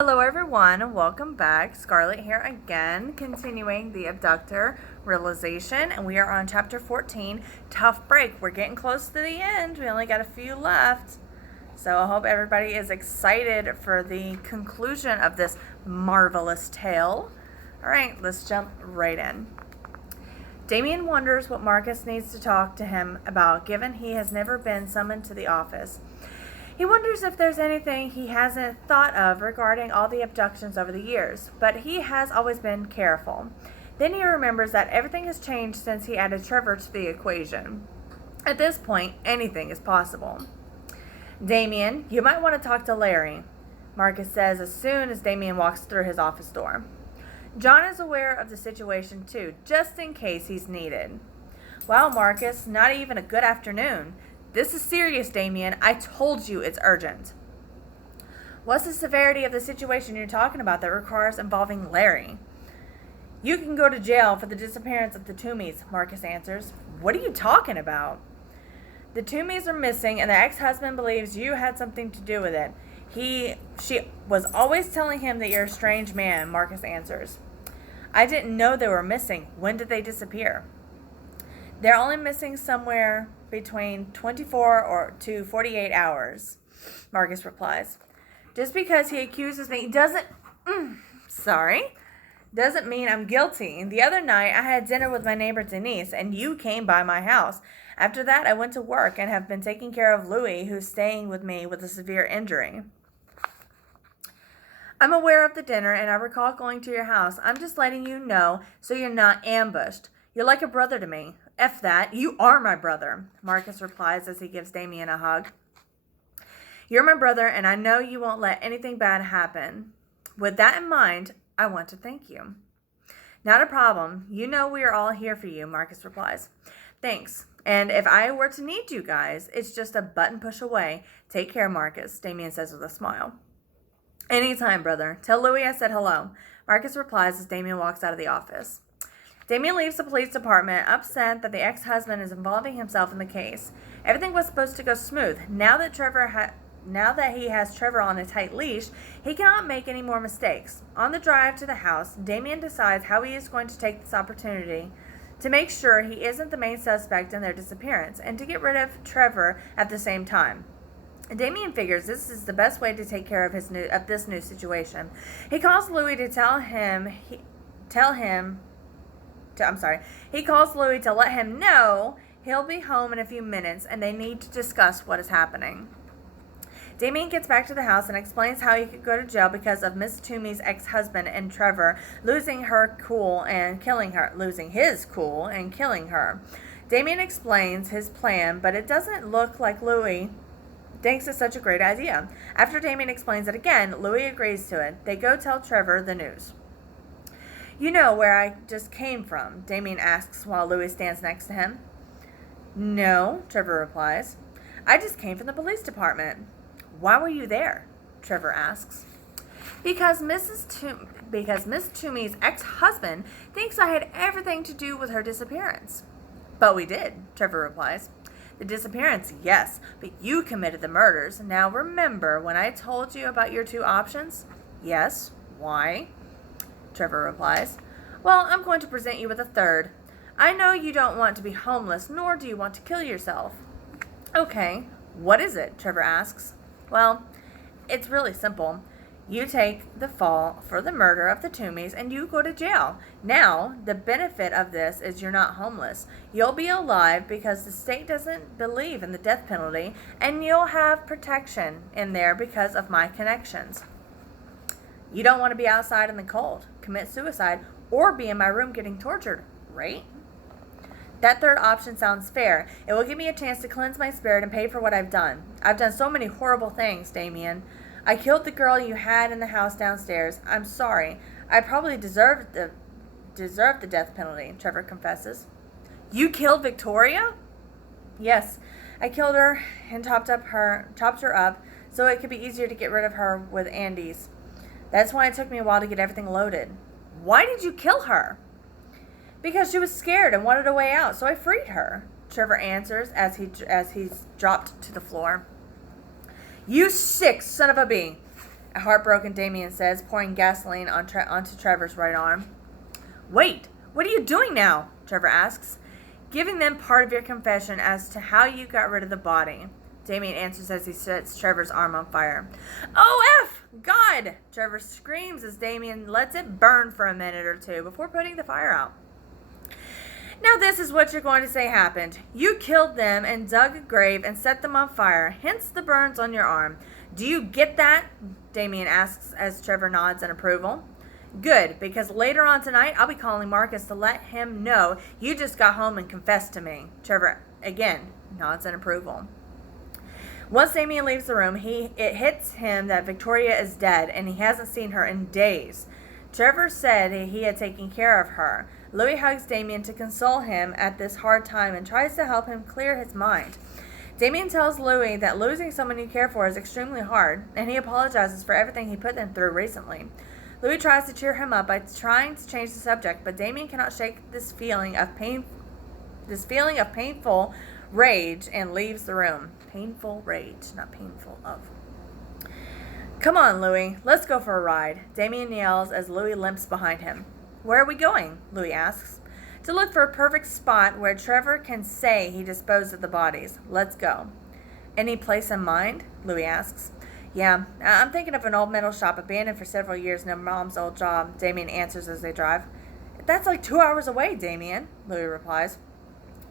Hello everyone, and welcome back. Scarlett here again, continuing the Abductor realization, and we are on chapter 14, Tough Break. We're getting close to the end. We only got a few left. So I hope everybody is excited for the conclusion of this marvelous tale. Alright, let's jump right in. Damien wonders what Marcus needs to talk to him about, given he has never been summoned to the office. He wonders if there's anything he hasn't thought of regarding all the abductions over the years, but he has always been careful. Then he remembers that everything has changed since he added Trevor to the equation. At this point, anything is possible. Damien, you might want to talk to Larry, Marcus says as soon as Damien walks through his office door. John is aware of the situation too, just in case he's needed. Well, Marcus, not even a good afternoon. This is serious, Damien. I told you it's urgent. What's the severity of the situation you're talking about that requires involving Larry? You can go to jail for the disappearance of the Toomeys, Marcus answers. What are you talking about? The Toomeys are missing, and the ex-husband believes you had something to do with it. She was always telling him that you're a strange man, Marcus answers. I didn't know they were missing. When did they disappear? They're only missing somewhere between 24 to 48 hours, Marcus replies. Just because he accuses me doesn't mean I'm guilty. The other night I had dinner with my neighbor Denise, and you came by my house. After that I went to work and have been taking care of Louis, who's staying with me with a severe injury. I'm aware of the dinner, and I recall going to your house. I'm just letting you know so you're not ambushed. You're like a brother to me. F that. You are my brother, Marcus replies as he gives Damien a hug. You're my brother, and I know you won't let anything bad happen. With that in mind, I want to thank you. Not a problem. You know we are all here for you, Marcus replies. Thanks. And if I were to need you guys, it's just a button push away. Take care, Marcus, Damien says with a smile. Anytime, brother. Tell Louis I said hello, Marcus replies as Damien walks out of the office. Damien leaves the police department, upset that the ex-husband is involving himself in the case. Everything was supposed to go smooth. Now that he has Trevor on a tight leash, he cannot make any more mistakes. On the drive to the house, Damien decides how he is going to take this opportunity to make sure he isn't the main suspect in their disappearance, and to get rid of Trevor at the same time. Damien figures this is the best way to take care of this new situation. He calls Louis to He calls Louis to let him know he'll be home in a few minutes, and they need to discuss what is happening. Damien gets back to the house and explains how he could go to jail because of Miss Toomey's ex-husband and Trevor losing his cool and killing her. Damien explains his plan, but it doesn't look like Louis thinks it's such a great idea. After Damien explains it again, Louis agrees to it. They go tell Trevor the news. You know where I just came from, Damien asks while Louis stands next to him. No, Trevor replies. I just came from the police department. Why were you there? Trevor asks. Because Miss Toomey's ex-husband thinks I had everything to do with her disappearance. But we did, Trevor replies. The disappearance, yes, but you committed the murders. Now remember when I told you about your two options? Yes. Why? Trevor replies. Well, I'm going to present you with a third. I know you don't want to be homeless, nor do you want to kill yourself. Okay, what is it? Trevor asks. Well, it's really simple. You take the fall for the murder of the Toomeys and you go to jail. Now, the benefit of this is you're not homeless. You'll be alive because the state doesn't believe in the death penalty, and you'll have protection in there because of my connections. You don't want to be outside in the cold, commit suicide, or be in my room getting tortured, right? That third option sounds fair. It will give me a chance to cleanse my spirit and pay for what I've done. I've done so many horrible things, Damien. I killed the girl you had in the house downstairs. I'm sorry. I probably deserved the death penalty, Trevor confesses. You killed Victoria? Yes. I killed her and chopped her up so it could be easier to get rid of her with Andy's. That's why it took me a while to get everything loaded. Why did you kill her? Because she was scared and wanted a way out, so I freed her, Trevor answers as he's dropped to the floor. You sick son of a bee. Heartbroken, Damien says, pouring gasoline onto Trevor's right arm. Wait, what are you doing now? Trevor asks. Giving them part of your confession as to how you got rid of the body. Damien answers as he sets Trevor's arm on fire. Oh, F! God! Trevor screams as Damien lets it burn for a minute or two before putting the fire out. Now this is what you're going to say happened. You killed them and dug a grave and set them on fire, hence the burns on your arm. Do you get that? Damien asks as Trevor nods in approval. Good, because later on tonight I'll be calling Marcus to let him know you just got home and confessed to me. Trevor, again, nods in approval. Once Damien leaves the room, it hits him that Victoria is dead and he hasn't seen her in days. Trevor said he had taken care of her. Louis hugs Damien to console him at this hard time and tries to help him clear his mind. Damien tells Louis that losing someone you care for is extremely hard, and he apologizes for everything he put them through recently. Louis tries to cheer him up by trying to change the subject, but Damien cannot shake this feeling of painful rage and leaves the room. Painful rage, not painful of. Come on, Louis, let's go for a ride, Damien yells as Louis limps behind him. Where are we going? Louis asks. To look for a perfect spot where Trevor can say he disposed of the bodies. Let's go. Any place in mind? Louis asks. Yeah, I'm thinking of an old metal shop abandoned for several years near Mom's old job, Damien answers as they drive. That's like 2 hours away, Damien, Louis replies.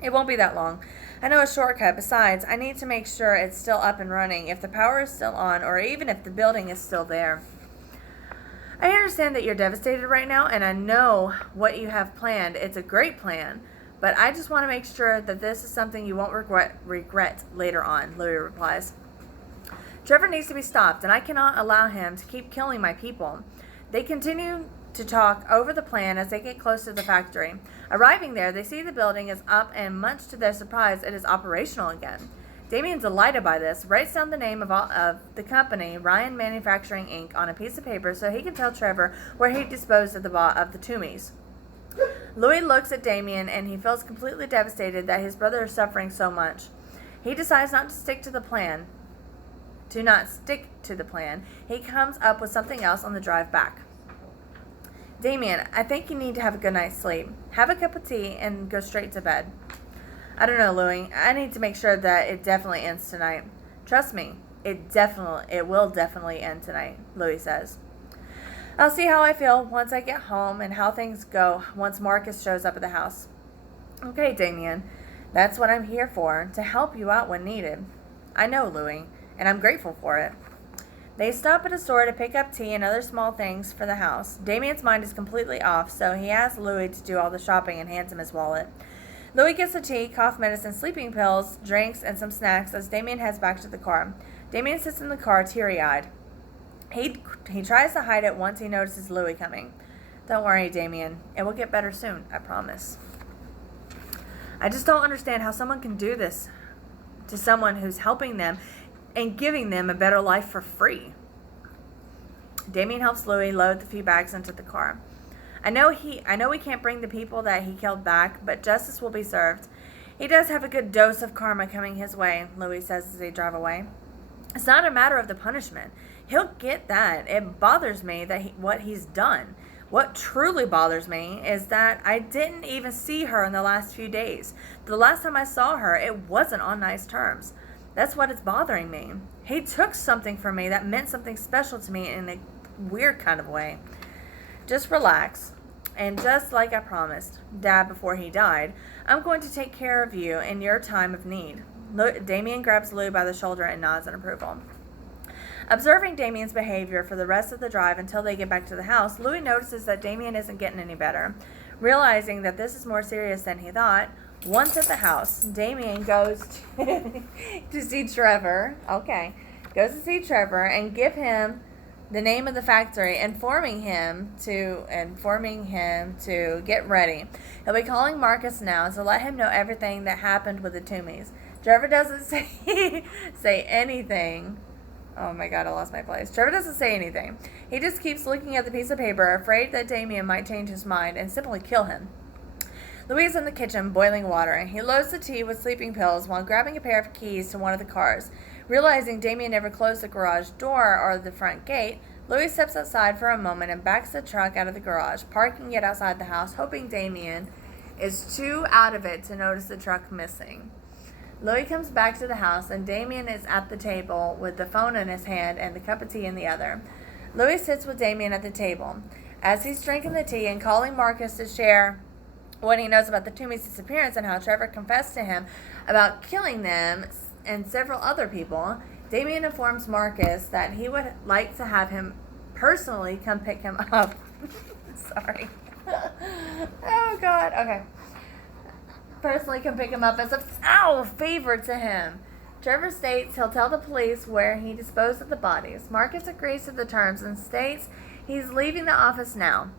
It won't be that long. I know a shortcut. Besides, I need to make sure it's still up and running, if the power is still on, or even if the building is still there. I understand that you're devastated right now, and I know what you have planned. It's a great plan, but I just want to make sure that this is something you won't regret later on, Louis replies. Trevor needs to be stopped, and I cannot allow him to keep killing my people. They continue to talk over the plan as they get close to the factory. Arriving there, they see the building is up, and much to their surprise, it is operational again. Damien, delighted by this, writes down the name of the company, Ryan Manufacturing Inc., on a piece of paper so he can tell Trevor where he disposed of the Toomies. Louis looks at Damien, and he feels completely devastated that his brother is suffering so much. He decides not to stick to the plan. He comes up with something else on the drive back. Damien, I think you need to have a good night's sleep. Have a cup of tea and go straight to bed. I don't know, Louis. I need to make sure that it definitely ends tonight. Trust me, it will definitely end tonight, Louis says. I'll see how I feel once I get home and how things go once Marcus shows up at the house. Okay, Damien, that's what I'm here for, to help you out when needed. I know, Louis, and I'm grateful for it. They stop at a store to pick up tea and other small things for the house. Damien's mind is completely off, so he asks Louis to do all the shopping and hands him his wallet. Louis gets the tea, cough medicine, sleeping pills, drinks, and some snacks as Damien heads back to the car. Damien sits in the car, teary-eyed. He tries to hide it once he notices Louis coming. Don't worry, Damien. It will get better soon, I promise. I just don't understand how someone can do this to someone who's helping them and giving them a better life for free. Damien helps Louis load the few bags into the car. I know we can't bring the people that he killed back, but justice will be served. He does have a good dose of karma coming his way, Louis says as they drive away. It's not a matter of the punishment. He'll get that. It bothers me that what he's done. What truly bothers me is that I didn't even see her in the last few days. The last time I saw her, it wasn't on nice terms. That's what is bothering me. He took something from me that meant something special to me in a weird kind of way. Just relax. And just like I promised Dad before he died, I'm going to take care of you in your time of need. Damien grabs Lou by the shoulder and nods in approval. Observing Damien's behavior for the rest of the drive until they get back to the house, Louis notices that Damien isn't getting any better. Realizing that this is more serious than he thought, once at the house, Damien goes to see Trevor. Goes to see Trevor and give him the name of the factory, informing him to get ready. He'll be calling Marcus now to let him know everything that happened with the Toomies. Trevor doesn't say anything. Oh my God, I lost my place. Trevor doesn't say anything. He just keeps looking at the piece of paper, afraid that Damien might change his mind and simply kill him. Louis is in the kitchen, boiling water. He loads the tea with sleeping pills while grabbing a pair of keys to one of the cars. Realizing Damien never closed the garage door or the front gate, Louis steps outside for a moment and backs the truck out of the garage, parking it outside the house, hoping Damien is too out of it to notice the truck missing. Louis comes back to the house, and Damien is at the table with the phone in his hand and the cup of tea in the other. Louis sits with Damien at the table. As he's drinking the tea and calling Marcus to share what he knows about the Toomeys' disappearance and how Trevor confessed to him about killing them and several other people, Damien informs Marcus that he would like to have him personally come pick him up. Sorry. Oh, God. Okay. Personally come pick him up as a favor to him. Trevor states he'll tell the police where he disposed of the bodies. Marcus agrees to the terms and states he's leaving the office now.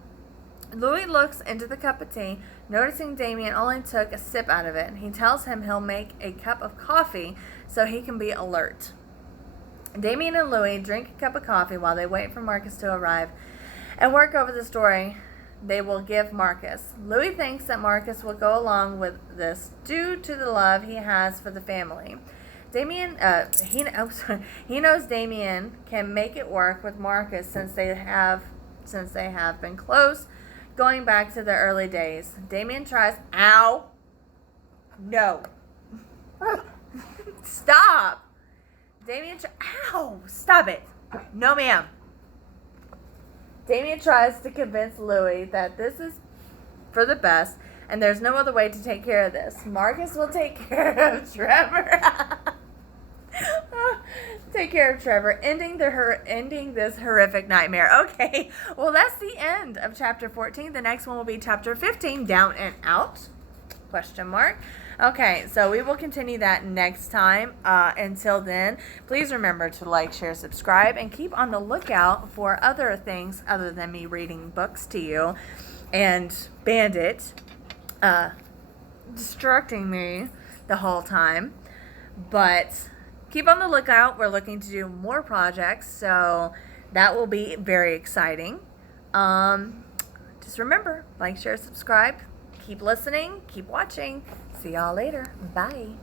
Louis looks into the cup of tea, noticing Damien only took a sip out of it. He tells him he'll make a cup of coffee so he can be alert. Damien and Louis drink a cup of coffee while they wait for Marcus to arrive and work over the story they will give Marcus. Louis thinks that Marcus will go along with this due to the love he has for the family. He knows Damien can make it work with Marcus since they have been close, going back to the early days. Damien tries. Ow! No. Stop. Ow! Stop it. No, ma'am. Damien tries to convince Louis that this is for the best and there's no other way to take care of this. Marcus will take care of Trevor. Take care of Trevor, ending this horrific nightmare. Okay, well, that's the end of chapter 14. The next one will be chapter 15, Down and Out? Question mark. Okay, so we will continue that next time. Until then, please remember to like, share, subscribe, and keep on the lookout for other things other than me reading books to you and Bandit distracting me the whole time. But keep on the lookout. We're looking to do more projects, so that will be very exciting. Just remember, like, share, subscribe. Keep listening. Keep watching. See y'all later. Bye.